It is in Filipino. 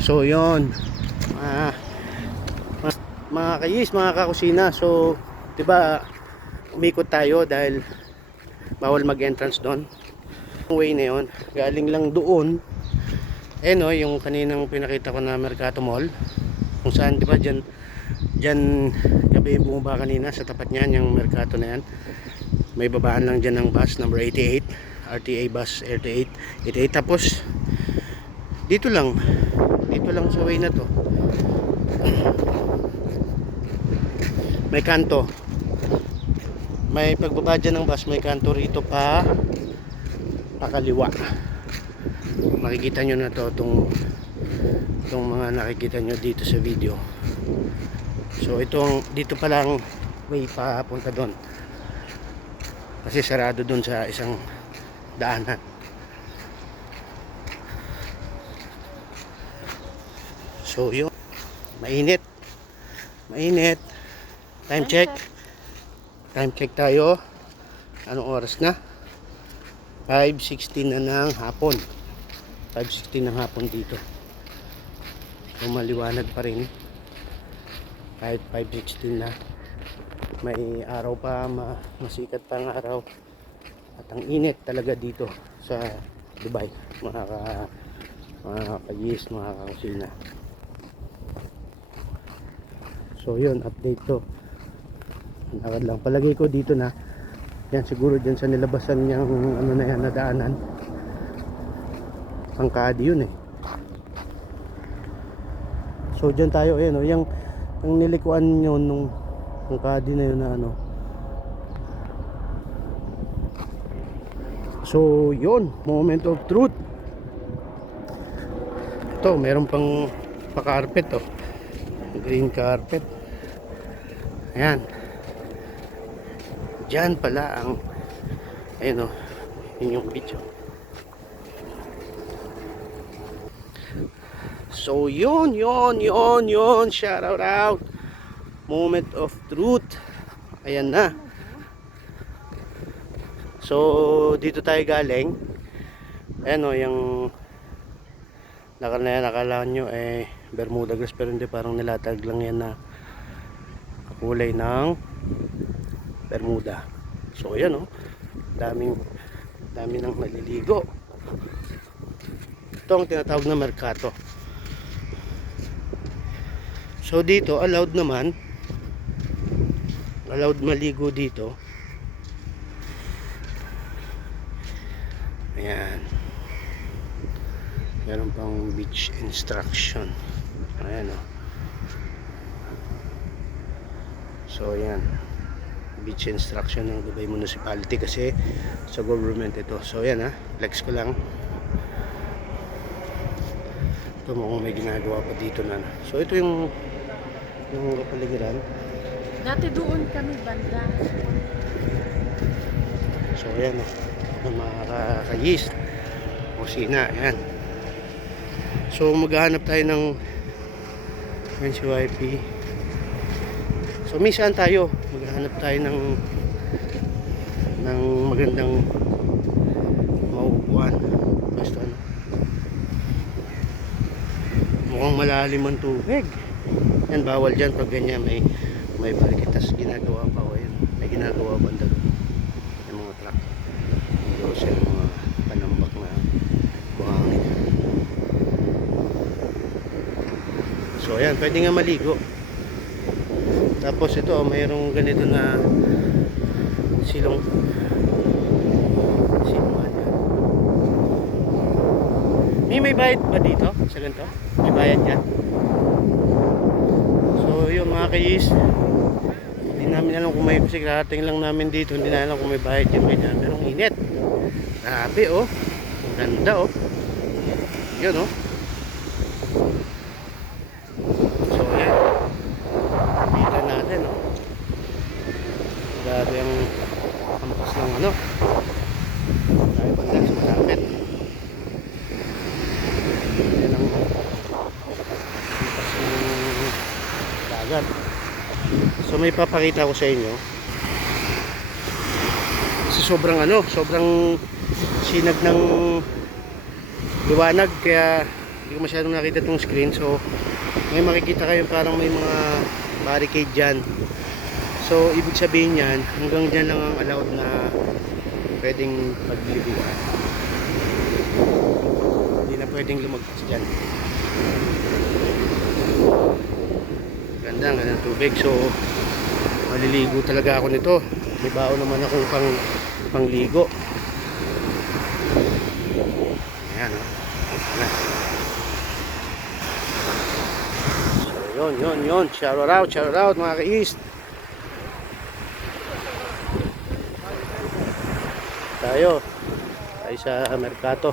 So yon, ah, mga kayis, mga kakusina. So 'di ba umikot tayo dahil bawal mag-entrance doon. Yung way na yun, galing lang doon. No, yung kaninang pinakita ko na Mercato Mall. Kung saan 'di ba diyan gabi yung bumaba kanina sa tapat niyan yung Mercato na yan. May babaan lang diyan ng bus number 88, RTA bus 88. Tapos dito lang sa way na to may kanto, may pagbaba dyan ng bus, may kanto rito pakaliwa. Makikita nyo na to, itong mga nakikita nyo dito sa video. So dito pa lang way papunta doon kasi sarado doon sa isang daanan. So yun, mainit. Time check tayo. Anong oras na? 5:16 na ng hapon. 5:16 ng hapon dito. So maliwanag pa rin kahit 5:16 na. May araw pa, masikat pa ang araw. At ang init talaga dito sa Dubai, mga kayis, mga kakusina. So yun, update to. Nakad lang, palagay ko dito na yan, siguro dyan sa nilabasan niyang ano na yan, nadaanan ang Kadi yun eh. So dyan tayo, no, yung nilikuan nyo nung Kadi na yun na ano. So yun, moment of truth. Ito, meron pang pa-carpet, oh, green carpet. Ayan, dyan pala ang ayun, oh, yun yung beach, oh. So yun, shout out, moment of truth. Ayan na. So dito tayo galing. Ayan, oh, yung nakala nyo Bermuda grass, pero hindi, parang nilatag lang yan na kulay ng Bermuda. So ayan, oh, dami nang naliligo. Ito ang tinatawag na Mercato. So dito allowed maligo dito. Ayan, meron pang beach instruction. Ayan, oh. So ayan, beach instruction ng Dubai Municipality kasi sa government ito. So ayan, flex ko lang. Ito mo kung may ginagawa pa dito na. So ito yung kapaligiran. Dati doon kami banda. So ayan, mga kayis, kusina, ayan. So maghahanap tayo ng NCYP. So minsan tayo maghahanap tayo ng magandang maupuan. Basta ano, mukhang malalim ang tubig. Yan, bawal dyan pag ganyan may barikitas ginagawa pa, o yun, may ginagawa banda doon yung mga truck. Yung mga panambak na buhangin. So ayan, pwede nga maligo. Tapos ito, mayroong ganito na silong may bayad ba dito sa ganito? May bayad dyan. So yun, mga kayis, hindi namin alam kung may, kasi karating lang namin dito, hindi namin alam kung may bayad dyan ganyan. Pero ang init, grabe, oh, ang ganda, oh, yun, oh. So yan, dito natin, oh, grabe ang kampas ng ano, tayo banda sa malapit. Yan ang kampas ng dagat. So may papakita ko sa inyo kasi sobrang sinag ng liwanag, kaya Hindi ko masyadong nakita itong screen. So, may makikita kayo parang may mga barricade dyan. So, ibig sabihin yan, hanggang dyan lang ang allowed na pwedeng paglilibuan. Hindi na pwedeng lumagpas dyan. Ganda ng tubig. So, maliligo talaga ako nito. May baon naman akong pangligo. Ayan, oh. Ayan. So, yun. Shout out mga ka-East. Tayo sa Mercato.